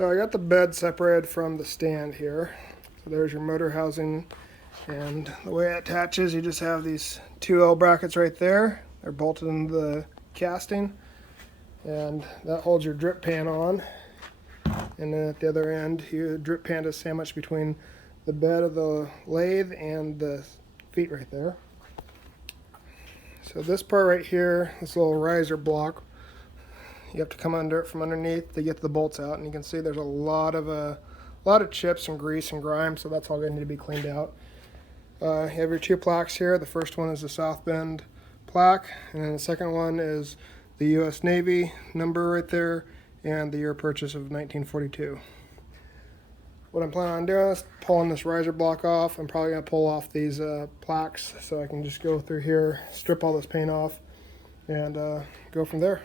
So I got the bed separated from the stand here. So there's your motor housing, and the way it attaches, you just have these two L brackets right there. They're bolted into the casting, and that holds your drip pan on. And then at the other end, your drip pan is sandwiched between the bed of the lathe and the feet right there. So this part right here, this little riser block, you have to come under it from underneath to get the bolts out, and you can see there's a lot of chips and grease and grime, so that's all going to need to be cleaned out. You have your two plaques here. The first one is the South Bend plaque, and then the second one is the U.S. Navy number right there and the year of purchase of 1942. What I'm planning on doing is pulling this riser block off. I'm probably going to pull off these plaques so I can just go through here, strip all this paint off, and go from there.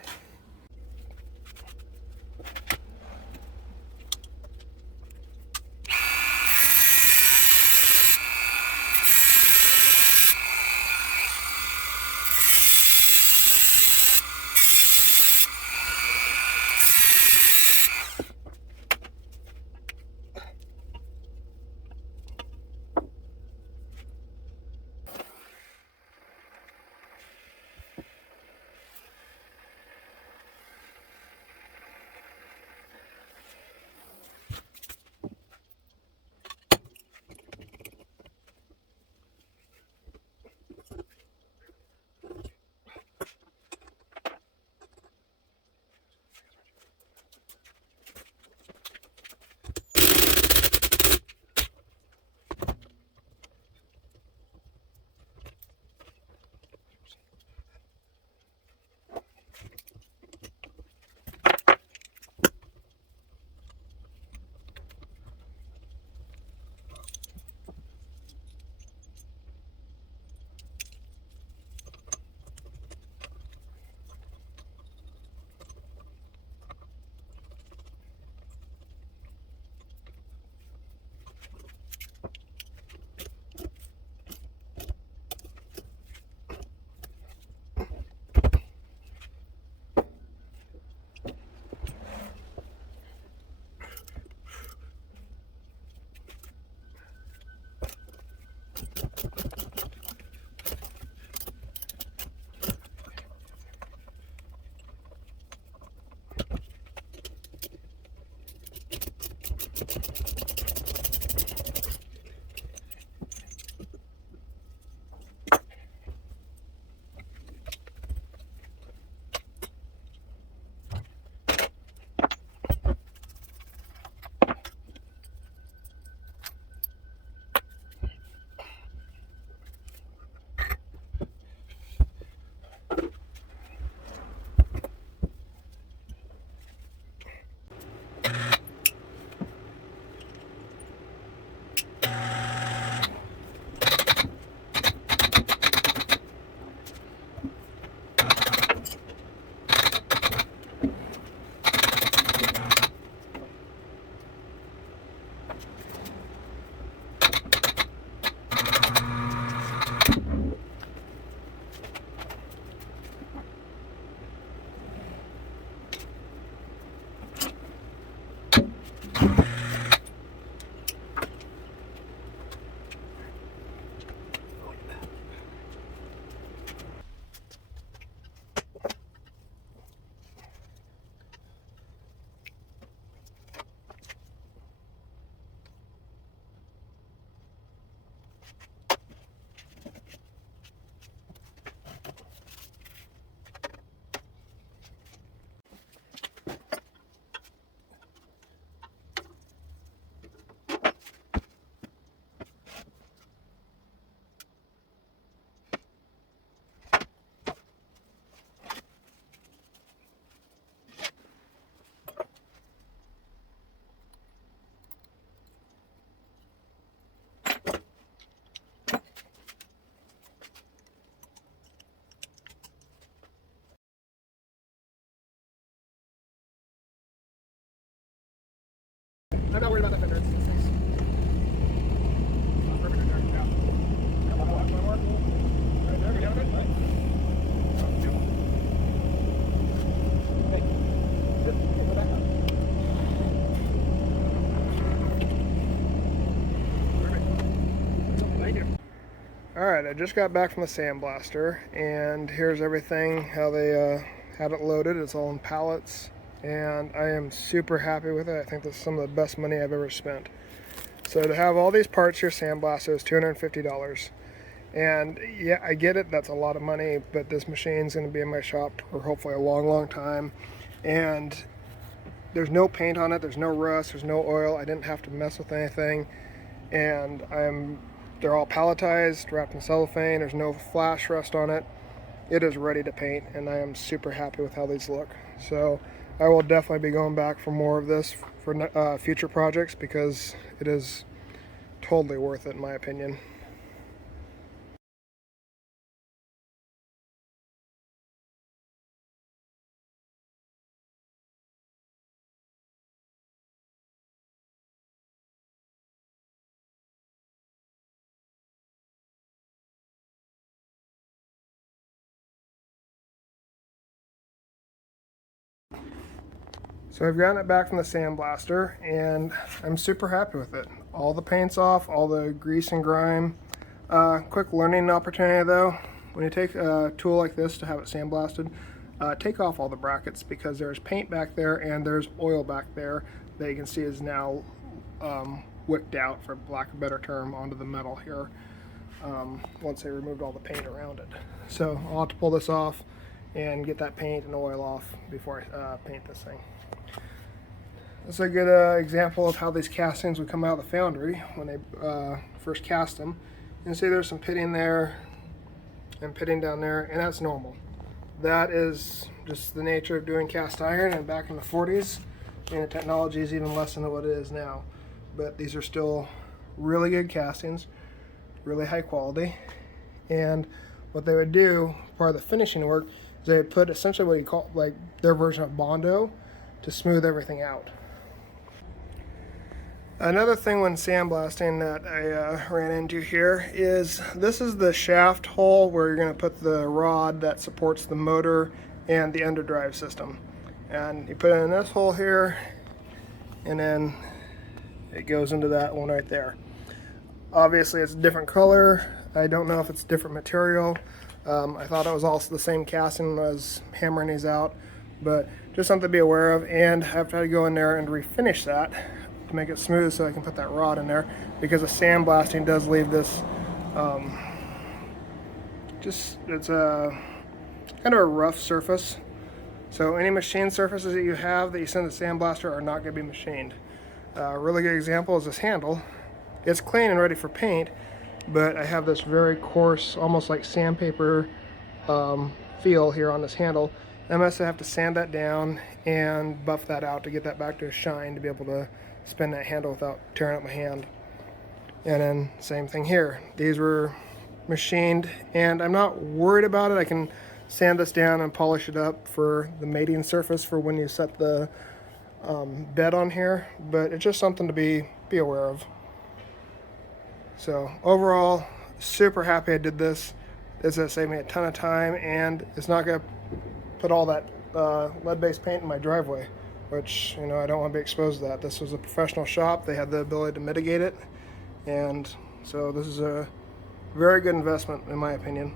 I'm not worried about that fender. It's nice. Perfect in there. Yeah. One more. Right there. Go down a bit. Okay. Good. Okay, go back up. Alright, I just got back from the sandblaster, and here's everything, how they had it loaded. It's all in pallets, and I am super happy with it. I think this is some of the best money I've ever spent. So to have all these parts here sandblasted is $250. And yeah, I get it, that's a lot of money, but this machine's going to be in my shop for hopefully a long time. And there's no paint on it, there's no rust, there's no oil. I didn't have to mess with anything. And they're all palletized, wrapped in cellophane. There's no flash rust on it. It is ready to paint, and I am super happy with how these look. So I will definitely be going back for more of this for future projects, because it is totally worth it in my opinion. So I've gotten it back from the sandblaster, and I'm super happy with it. All the paint's off, all the grease and grime. Quick learning opportunity though, when you take a tool like this to have it sandblasted, take off all the brackets, because there's paint back there and there's oil back there that you can see is now wicked out, for lack of a better term, onto the metal here, once they removed all the paint around it. So I'll have to pull this off and get that paint and oil off before I paint this thing. This is a good example of how these castings would come out of the foundry when they first cast them. You can see there's some pitting there and pitting down there, and that's normal. That is just the nature of doing cast iron, and back in the 40s, and the technology is even less than what it is now. But these are still really good castings, really high quality. And what they would do, part of the finishing work, is they would put essentially what you call like their version of Bondo to smooth everything out. Another thing when sandblasting that I ran into here is this is the shaft hole where you're going to put the rod that supports the motor and the underdrive system. And you put it in this hole here, and then it goes into that one right there. Obviously it's a different color. I don't know if it's different material. I thought it was also the same casting when I was hammering these out, but just something to be aware of. And I have to go in there and refinish that to make it smooth so I can put that rod in there, because the sandblasting does leave this it's a kind of a rough surface. So any machined surfaces that you have that you send the sandblaster are not going to be machined. A really good example is this handle. It's clean and ready for paint, but I have this very coarse, almost like sandpaper feel here on this handle. I must have to sand that down and buff that out to get that back to a shine to be able to spin that handle without tearing up my hand. And then same thing here. These were machined, and I'm not worried about it. I can sand this down and polish it up for the mating surface for when you set the bed on here, but it's just something to be aware of. So overall, super happy I did this. This has saved me a ton of time, and it's not going to put all that lead-based paint in my driveway, which, you know, I don't want to be exposed to that. This was a professional shop. They had the ability to mitigate it, and so this is a very good investment in my opinion.